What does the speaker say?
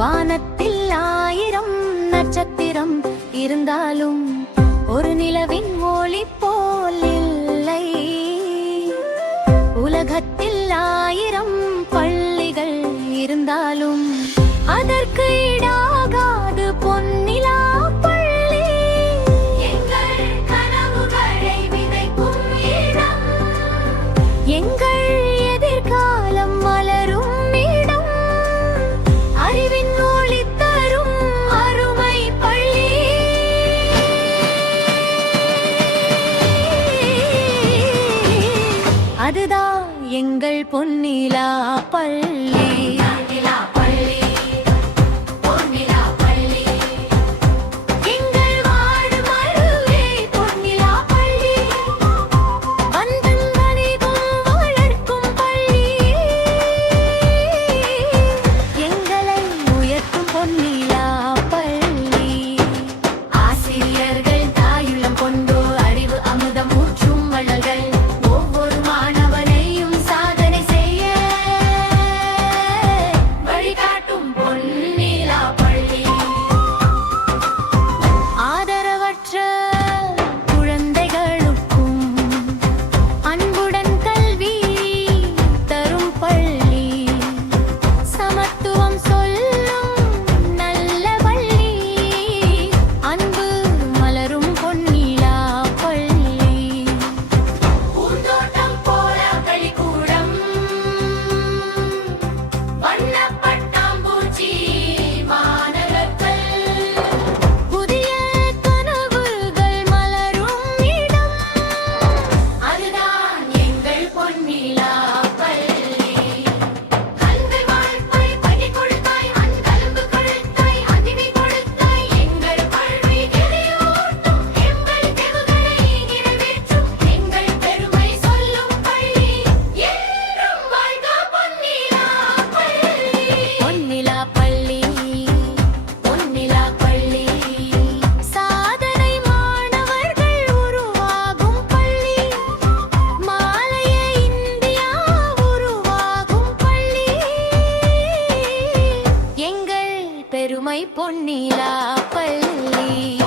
வானத்தில் 1000 நட்சத்திரம் இருந்தாலும் ஒரு நிலவின் ஒளி போல் இல்லை. உலகத்தில் 1000 பள்ளிகள் இருந்தாலும் அதற்கு ஈடாகாது பொன்னிலா பள்ளி. எங்கள் கனவுகளை விதைக்கும் இடம், எங்கள் எதிர்காலம் மலரும் இடம், அறிவின் ஒளி தரும் அருமை பள்ளி. அதுதான் எங்கள் பொன்னிலா பள்ளி. பெருமை பொன்னிலா பள்ளி.